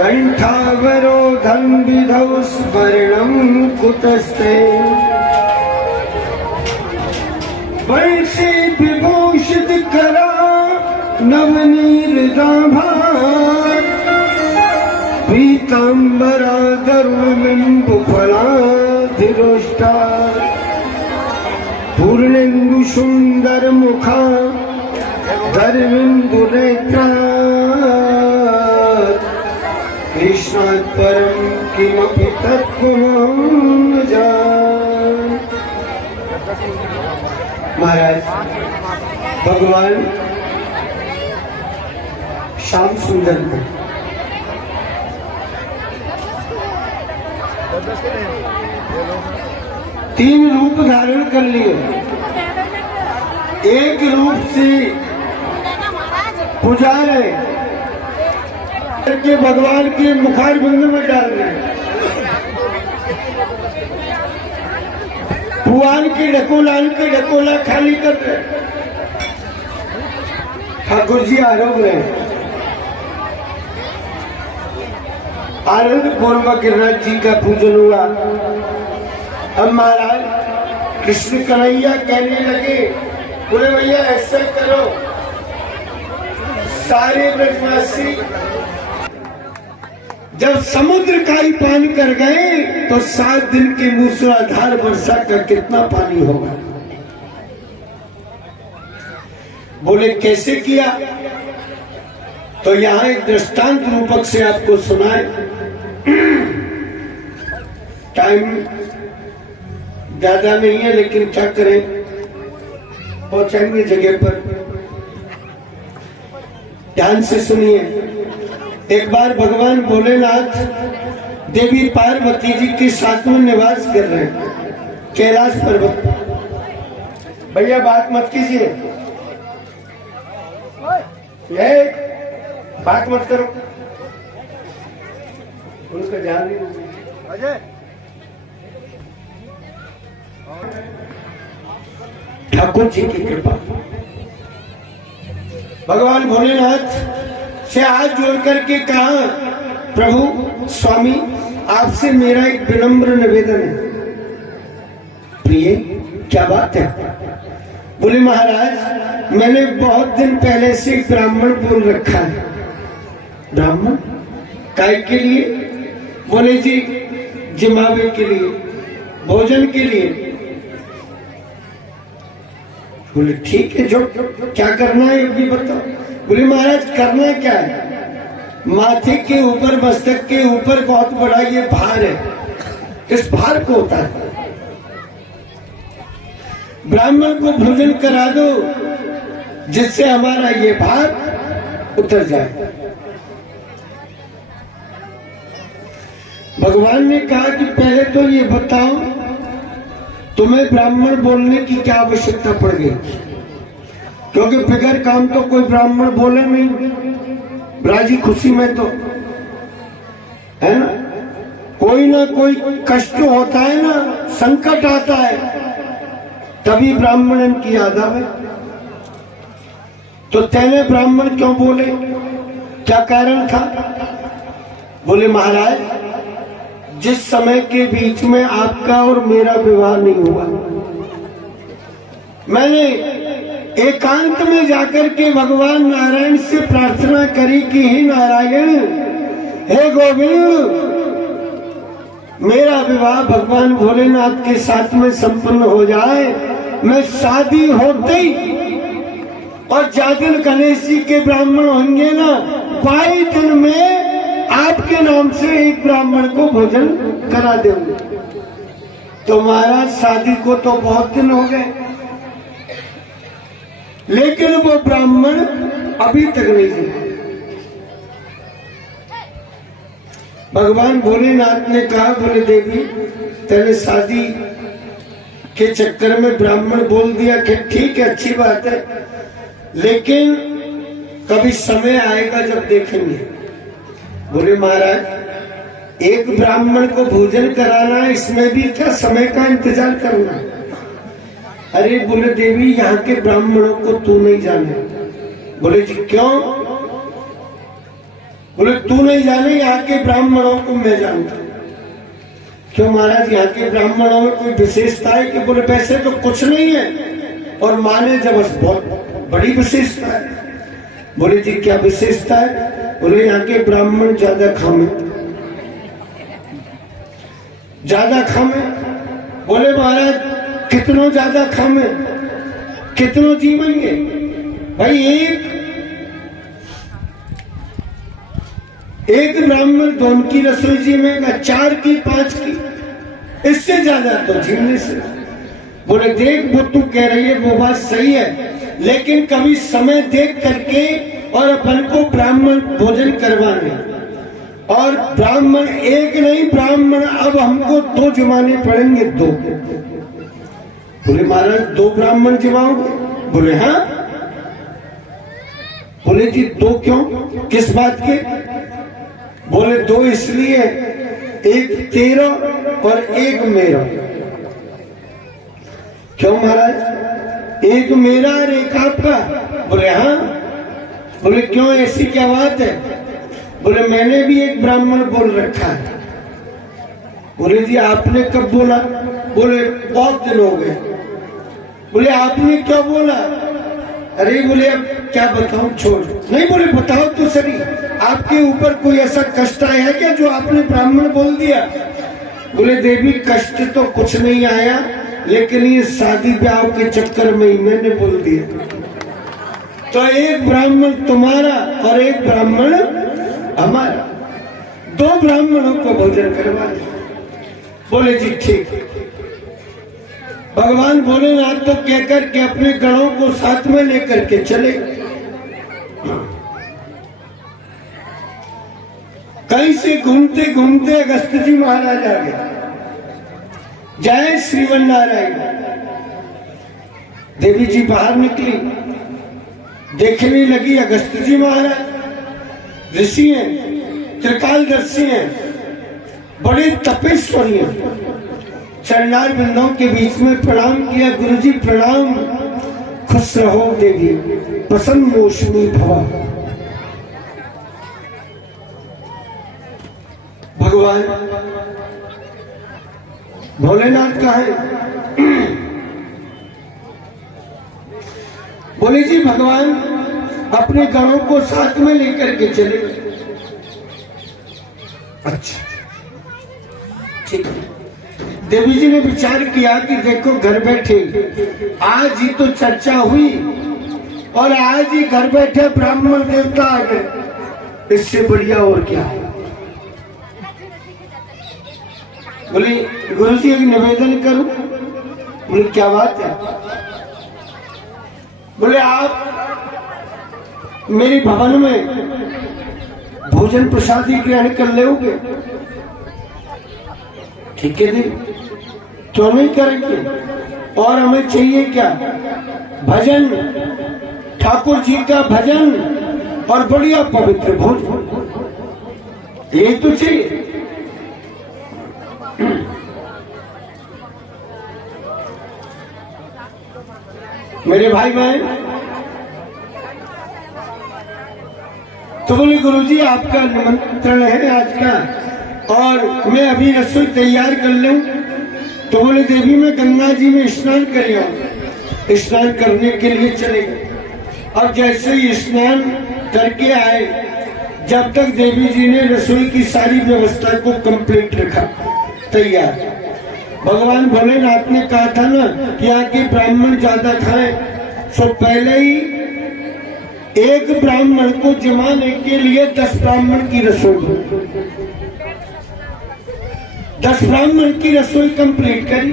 कंठावरोधं विधौ स्वर्णं कुतस्ते वंशी विभूषित करा नवनीरदाभा पीतांबरा गरुड़बिंबुफलाधिरोष्टा पूर्णेन्दु सुंदर मुखा धरबिंदु नेत्रा कृष्णात् परं किमपि तत्त्वं न जाने। महाराज भगवान श्याम सुंदर को तीन रूप धारण कर लिए। एक रूप से पुजारे के भगवान के मुखार बिंद में डाल रहे, भगवान की डकोला खाली कर रहे। ठाकुर जी आरोप रहे, आनंद पूर्वक गिरिराज जी का पूजन हुआ। अब महाराज कृष्ण कन्हैया कहने लगे, बोले भैया ऐसा करो, सारे ब्रजवासी जब समुद्र का ही पान कर गए तो 7 दिन की मूसलाधार वर्षा का कितना पानी होगा। बोले कैसे किया? तो यहां एक दृष्टांत रूपक से आपको सुनाए। टाइम ज्यादा नहीं है लेकिन क्या करें, पहुंचेंगे जगह पर। ध्यान से सुनिए। एक बार भगवान भोलेनाथ देवी पार्वती जी के साथ में निवास कर रहे हैं कैलाश पर्वत। भैया बात मत कीजिए, बात मत करो, उनका ध्यान नहीं। अजय ठाकुर जी की कृपा, भगवान भोलेनाथ से हाथ जोड़ करके कहा, प्रभु स्वामी आपसे मेरा एक विनम्र निवेदन है। प्रिय क्या बात है? बोले महाराज मैंने बहुत दिन पहले से एक ब्राह्मण बोल रखा है। ब्राह्मण काय के लिए? बोले जी जिमावे के लिए, भोजन के लिए। बोले ठीक है, जो क्या करना है ये भी बताओ। बोले महाराज करना क्या है? माथे के ऊपर मस्तक के ऊपर बहुत बड़ा ये भार है, इस भार को उतार ब्राह्मण को भोजन करा दो जिससे हमारा ये भार उतर जाए। भगवान ने कहा कि पहले तो ये बताओ तुम्हें ब्राह्मण बोलने की क्या आवश्यकता पड़ गई, क्योंकि बगैर काम तो कोई ब्राह्मण बोले नहीं। राजी खुशी में तो है ना, कोई ना कोई कष्ट होता है ना, संकट आता है तभी ब्राह्मण की याद आवे। तो तेने ब्राह्मण क्यों बोले, क्या कारण था? बोले महाराज जिस समय के बीच में आपका और मेरा विवाह नहीं हुआ, मैंने एकांत में जाकर के भगवान नारायण से प्रार्थना करी कि हे नारायण, हे गोविंद, मेरा विवाह भगवान भोलेनाथ के साथ में संपन्न हो जाए। मैं शादी होते ही और जादिन गणेश जी के ब्राह्मण होंगे ना, 22 दिन में आपके नाम से एक ब्राह्मण को भोजन करा दूंगा। तो महाराज शादी को तो बहुत दिन हो गए, लेकिन वो ब्राह्मण अभी तक नहीं मिला। भगवान भोलेनाथ ने कहा, बोले देवी तेरे शादी के चक्कर में ब्राह्मण बोल दिया कि ठीक है अच्छी बात है, लेकिन कभी समय आएगा जब देखेंगे। बोले महाराज एक ब्राह्मण को भोजन कराना, इसमें भी क्या समय का इंतजार करना? अरे बोले देवी यहाँ के ब्राह्मणों को तू नहीं जाने। बोले जी क्यों? बोले तू नहीं जाने, यहाँ के ब्राह्मणों को मैं जानता हूं। क्यों महाराज, यहाँ के ब्राह्मणों में कोई विशेषता है? कि बोले वैसे तो कुछ नहीं है, और माने जब बहुत बड़ी विशेषता है। बोले जी क्या विशेषता है? बोले यहाँ के ब्राह्मण ज्यादा खामे, ज्यादा खामे। बोले महाराज कितनों ज्यादा खामे, कितनों जीवेंगे? भाई एक ब्राह्मण दोन की रसोई जीवेगा, 4 की 5 की, इससे ज्यादा तो जीवने से। बोले देख वो तू कह रही है वो बात सही है, लेकिन कभी समय देख करके और अपन को ब्राह्मण भोजन करवाने, और ब्राह्मण एक नहीं, ब्राह्मण अब हमको 2 जमाने पड़ेंगे, 2। बोले महाराज 2 ब्राह्मण जमाओगे? बोले हाँ। बोले जी 2 क्यों, किस बात के? बोले 2 इसलिए, एक तेरा और एक मेरा। क्यों महाराज, एक मेरा और एक आपका? बोले हाँ। बोले क्यों, ऐसी क्या बात है? बोले मैंने भी एक ब्राह्मण बोल रखा है। बोले जी आपने कब बोला? बोले बहुत दिन हो गए। बोले आपने क्या बोला? अरे बोले अब क्या बताऊं, छोड़। नहीं बोले बताओ तो सही, आपके ऊपर कोई ऐसा कष्ट आया है क्या जो आपने ब्राह्मण बोल दिया? बोले देवी कष्ट तो कुछ नहीं आया, लेकिन ये शादी ब्याह के चक्कर में ही मैंने बोल दिया। तो एक ब्राह्मण तुम्हारा और एक ब्राह्मण हमारा, 2 ब्राह्मणों को भोजन करवा दिया। बोले जी ठीक। भगवान भोलेनाथ तो कहकर के अपने गणों को साथ में लेकर के चले। कहीं से घूमते घूमते अगस्त जी महाराज आ गए। जय श्रीवन नारायण। देवी जी बाहर निकली, देखने लगी अगस्त जी महाराज ऋषि हैं, त्रिकालदर्शी हैं, बड़े तपेश्वरी हैं। चरणार बिंदों के बीच में प्रणाम किया, गुरुजी प्रणाम, खुश रहो देवी, प्रसन्न मोशनी भवा। भगवान भोलेनाथ का है। बोले जी भगवान अपने गणों को साथ में लेकर के चले। अच्छा ठीक है। देवी जी ने विचार किया कि देखो घर बैठे आज ही तो चर्चा हुई, और आज ही घर बैठे ब्राह्मण देवता आ गए, इससे बढ़िया और क्या है। बोले गुरुजी एक निवेदन करूं? बोले क्या बात है? बोले आप मेरे भवन में भोजन प्रसादी ग्रहण कर लोगे? ठीक है जी, क्यों नहीं करेंगे? और हमें चाहिए क्या? भजन, ठाकुर जी का भजन और बढ़िया पवित्र भोजन, यही तो चाहिए। मेरे भाई बहन, तो बोले गुरुजी आपका निमंत्रण है आज का, और मैं अभी रसोई तैयार कर लूं। तो बोले देवी मैं गंगा जी में स्नान कर आऊं। स्नान करने के लिए चले गए, और जैसे ही स्नान करके आए, जब तक देवी जी ने रसोई की सारी व्यवस्था को कंप्लीट रखा, तैयार। भगवान भोलेनाथ ने कहा था ना कि यहाँ के ब्राह्मण ज्यादा खाएं, तो पहले ही एक ब्राह्मण को जमाने के लिए 10 ब्राह्मण की रसोई, 10 ब्राह्मण की रसोई कंप्लीट करी,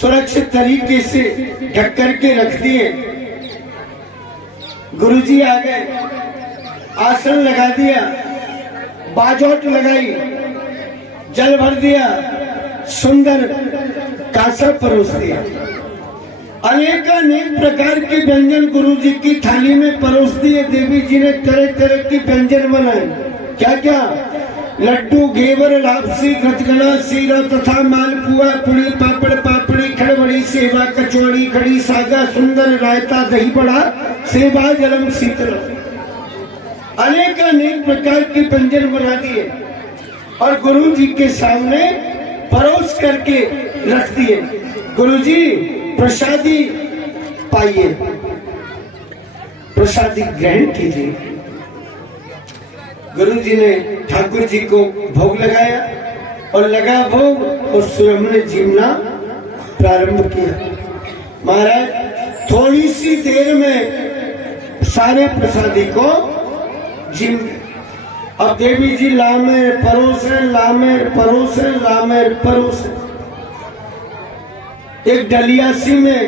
सुरक्षित तरीके से ढक करके रख दिए। गुरुजी आ गए, आसन लगा दिया, बाजोट लगाई, जल भर दिया, सुंदर कासा परोस दिया, अनेक प्रकार के व्यंजन गुरुजी की थाली में परोस दिए। देवी जी ने तरह तरह के व्यंजन बनाए। क्या क्या? लड्डू, घेवर, लापसी, गतगला, सीरा तथा मालपुआ, पुड़ी, पापड़, पापड़ी, खड़बड़ी, सेवा, कचौड़ी, खड़ी, सागा, सुंदर रायता, दही बड़ा, सेवा, जलम, शीतल। अनेक प्रकार के व्यंजन बना दिए और गुरु जी के सामने परोस करके रख दिए। गुरु जी प्रसादी पाइए, प्रसादी ग्रहण कीजिए। गुरु जी ने ठाकुर जी को भोग लगाया और लगा भोग और स्वयं ने जीवना प्रारंभ किया। महाराज थोड़ी सी देर में सारे प्रसादी को जीव गए। अब देवी जी लामेर परोसे, लामेर परोसे, लामेर परोसे। एक डलियासी में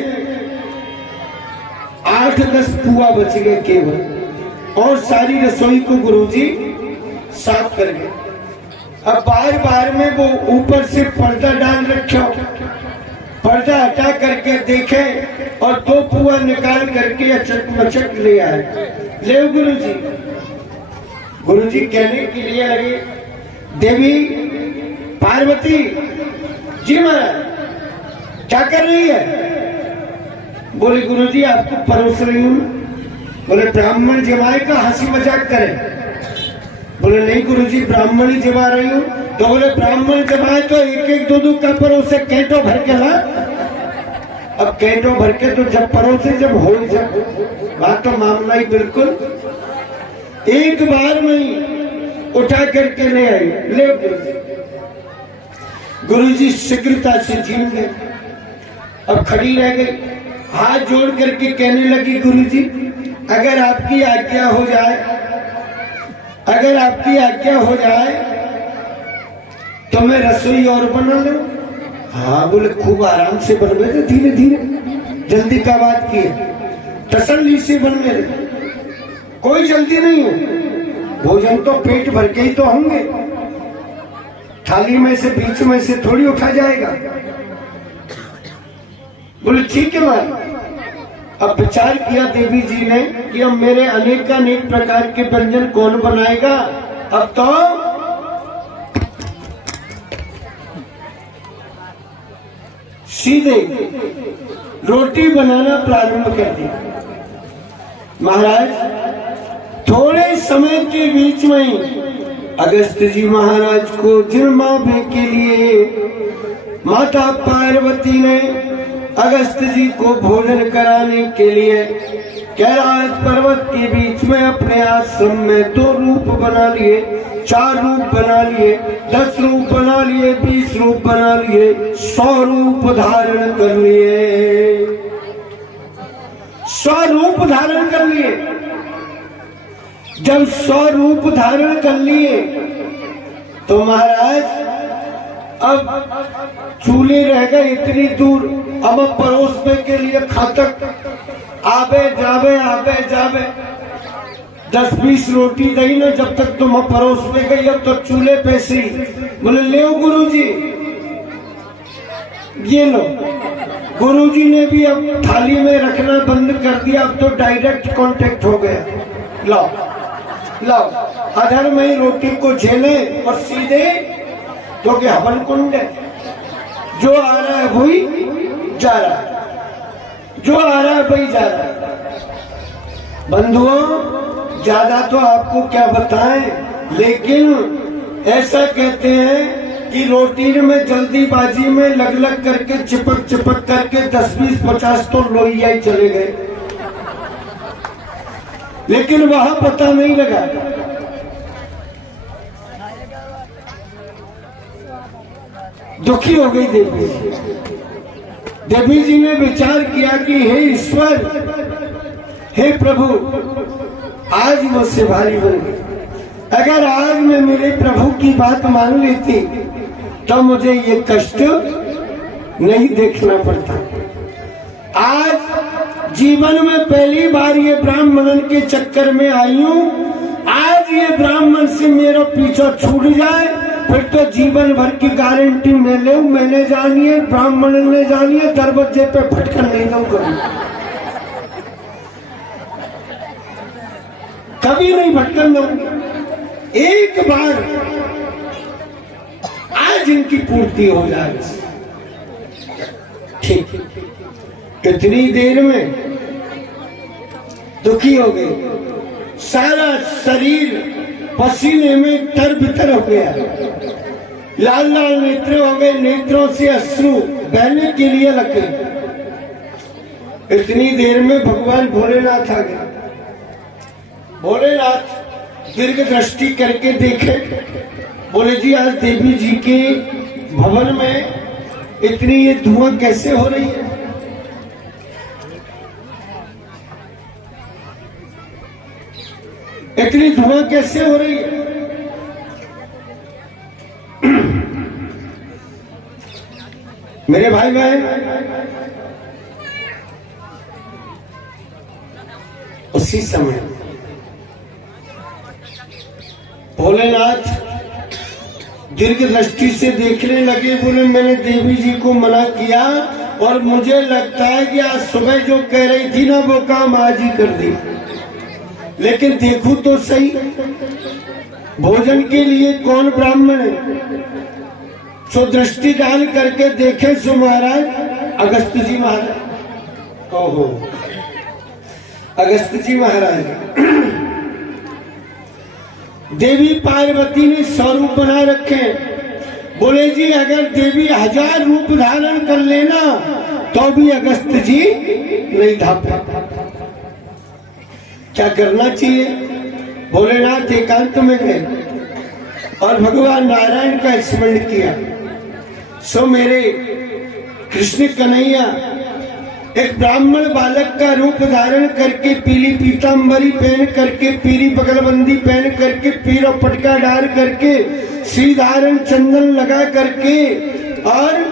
8-10 पुआ बच गए केवल, और सारी रसोई को गुरुजी साफ कर गए। अब बार बार में वो ऊपर से पर्दा डाल रखा, पर्दा हटा करके देखे और 2 पुआ निकाल करके अचक मचक ले आए। ले गुरुजी। गुरुजी कहने के लिए लगे, देवी पार्वती जी महाराज क्या कर रही है? बोले गुरुजी आपको परोस रही हूं। बोले ब्राह्मण जमाए का हंसी मजाक करे? बोले नहीं गुरुजी ब्राह्मण ही जमा रही हूं। तो बोले ब्राह्मण जमाए तो 1-1 2-2 का परोसे कैंटो भर के ला। अब कैंटो भर के तो जब परोसे जब हो जब बात तो मामला ही बिल्कुल एक बार में ही उठा करके ले आई। ले गुरुजी शीघ्रता से जीव गए। अब खड़ी रह गई, हाथ जोड़ करके कहने लगी गुरुजी अगर आपकी आज्ञा हो जाए, अगर आपकी आज्ञा हो जाए तो मैं रसोई और बना लूं। हाँ बोले खूब आराम से बनवे दे, धीरे धीरे, जल्दी का बात की है, तसल्ली से बनवे दे, कोई जल्दी नहीं हो। भोजन तो पेट भर के ही तो होंगे, थाली में से बीच में से थोड़ी उठा जाएगा। बोले ठीक है भाई। अब विचार किया देवी जी ने कि अब मेरे अनेक प्रकार के व्यंजन कौन बनाएगा। अब तो सीधे रोटी बनाना प्रारंभ कर दिया। महाराज थोड़े समय के बीच में अगस्त जी महाराज को जन्मावे के लिए माता पार्वती ने अगस्त जी को भोजन कराने के लिए कैलाश पर्वत के बीच में अपने आश्रम में 2 रूप बना लिए, 4 रूप बना लिए, 10 रूप बना लिए, 20 रूप बना लिए, 100 रूप धारण कर लिए, 100 रूप धारण कर लिए। जब 100 रूप धारण कर लिए तो महाराज अब चूल्हे रह गए इतनी दूर, अब परोसने के लिए खातक आवे जावे 10-20 रोटी दही ना, जब तक तुम परोस में गई अब तो चूल्हे पे सी। बोले ले गुरुजी, ये लो। गुरुजी ने भी अब थाली में रखना बंद कर दिया, अब तो डायरेक्ट कांटेक्ट हो गया। लाओ लाओ, अधर में ही रोटी को झेले और सीधे तो क्या हवन कुंड है, जो आ रहा है वही जा रहा है, जो आ रहा है वही जा रहा है। बंधुओं ज्यादा तो आपको क्या बताएं, लेकिन ऐसा कहते हैं कि रोटी में जल्दीबाजी में लग करके चिपक करके 10-20-50 तो लोहिया ही चले गए, लेकिन वहां पता नहीं लगा। दुखी हो गई देवी जी। देवी जी ने विचार किया कि हे ईश्वर, हे प्रभु, आज मुझसे भारी बन गई। अगर आज मैं मेरे प्रभु की बात मान लेती तो मुझे ये कष्ट नहीं देखना पड़ता। आज जीवन में पहली बार ये ब्राह्मणन के चक्कर में आई हूं। आज ये ब्राह्मण से मेरा पीछा छूट जाए फिर तो जीवन भर की गारंटी मैं ले, मैंने जानी है, ब्राह्मण ने जानी है, दरवाजे पे भटकन नहीं दूंगा, कभी नहीं भटकन दूंगी। एक बार आज इनकी पूर्ति हो जाए, ठीक। इतनी देर में दुखी हो गई। सारा शरीर पसीने में तर-बितर हो गया, लाल लाल नेत्र हो गए, नेत्रों से अश्रु बहने के लिए लगे। इतनी देर में भगवान भोलेनाथ आ गए। भोलेनाथ दीर्घ दृष्टि करके देखे, बोले जी आज देवी जी के भवन में इतनी ये धुआं कैसे हो रही है? इतनी धुआं कैसे हो रही है? मेरे भाई बहन, उसी समय भोलेनाथ दीर्घ दृष्टि से देखने लगे। बोले मैंने देवी जी को मना किया और मुझे लगता है कि आज सुबह जो कह रही थी ना वो काम आज ही कर दी, लेकिन देखूं तो सही भोजन के लिए कौन ब्राह्मण है। सो दृष्टि डाल करके देखे सो महाराज अगस्त जी महाराज। ओहो, अगस्त जी महाराज। देवी पार्वती ने 100 रूप बना रखे। बोले जी अगर देवी 1000 रूप धारण कर लेना तो भी अगस्त जी नहीं धापे। क्या करना चाहिए? भोलेनाथ एकांत में गए और भगवान नारायण का स्मरण किया। सो मेरे कृष्ण कन्हैया एक ब्राह्मण बालक का रूप धारण करके, पीली पीतांबरी पहन करके, पीली बगलबंदी पहन करके, पीर और पटका डाल करके, श्री धारण चंदन लगा करके और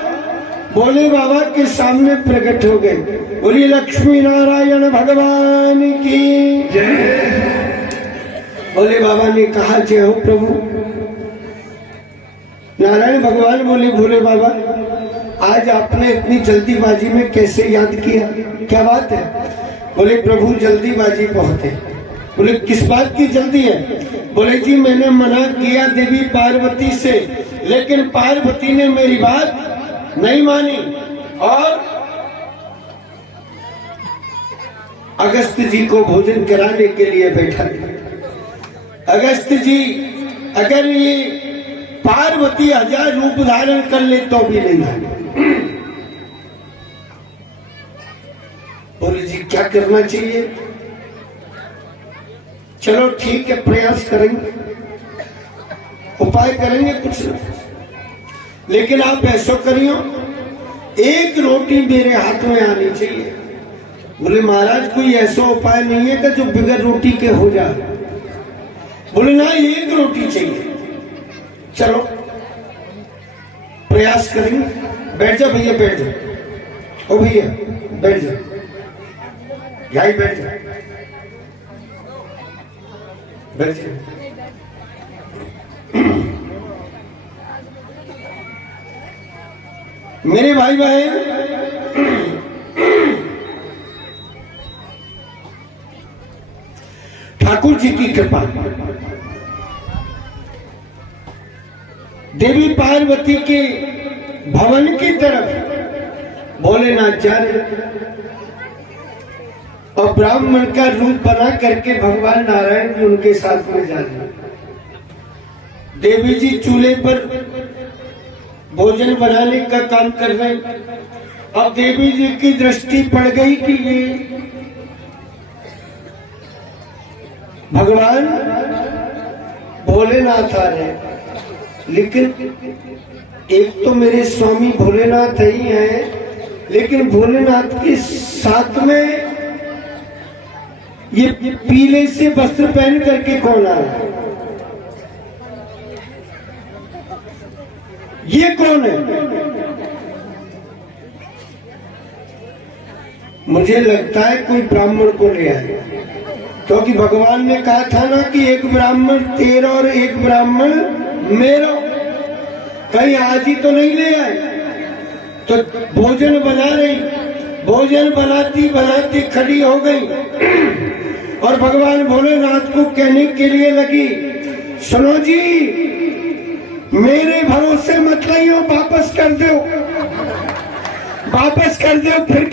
भोले बाबा के सामने प्रकट हो गए। बोलिए लक्ष्मी नारायण भगवान की जय। भोले बाबा ने कहा जय हो प्रभु। नारायण भगवान बोले भोले बाबा आज आपने इतनी जल्दीबाजी में कैसे याद किया? क्या बात है? बोले प्रभु जल्दीबाजी बहुत है। बोले किस बात की जल्दी है? बोले जी मैंने मना किया देवी पार्वती से, लेकिन पार्वती ने मेरी बात नहीं मानी और अगस्त जी को भोजन कराने के लिए बैठा दिया। अगस्त जी अगर ये पार्वती 1000 रूप धारण कर ले तो भी नहीं आए। बोले जी क्या करना चाहिए? चलो ठीक है प्रयास करेंगे, उपाय करेंगे कुछ ना, लेकिन आप ऐसा करियो एक रोटी मेरे हाथ में आनी चाहिए। बोले महाराज कोई ऐसा उपाय नहीं है कि जो बिगर रोटी के हो जाए? बोले ना एक रोटी चाहिए। चलो प्रयास करेंगे। बैठ जाओ भैया, बैठ जाओ। ओ भैया बैठ जाओ, यहीं बैठ जाओ, बैठ जाओ। मेरे भाई बहन, ठाकुर जी की कृपा, देवी पार्वती के भवन की तरफ भोलेनाथ जा रहे और ब्राह्मण का रूप बना करके भगवान नारायण भी उनके साथ में जा रहे। देवी जी चूल्हे पर भोजन बनाने का काम कर रहे। अब देवी जी की दृष्टि पड़ गई कि ये भगवान भोलेनाथ आ रहे, लेकिन एक तो मेरे स्वामी भोलेनाथ ही हैं, लेकिन भोलेनाथ के साथ में ये पीले से वस्त्र पहन करके कौन आ रहा है? ये कौन है? मुझे लगता है कोई ब्राह्मण को ले आए, क्योंकि भगवान ने कहा था ना कि एक ब्राह्मण तेरा और एक ब्राह्मण मेरा। कहीं आज ही तो नहीं ले आए। तो भोजन बना रही, भोजन बनाती बनाती खड़ी हो गई और भगवान भोलेनाथ को कहने के लिए लगी, सुनो जी मेरे भरोसे मत रहियो, वापस कर दो, वापस कर दो फिर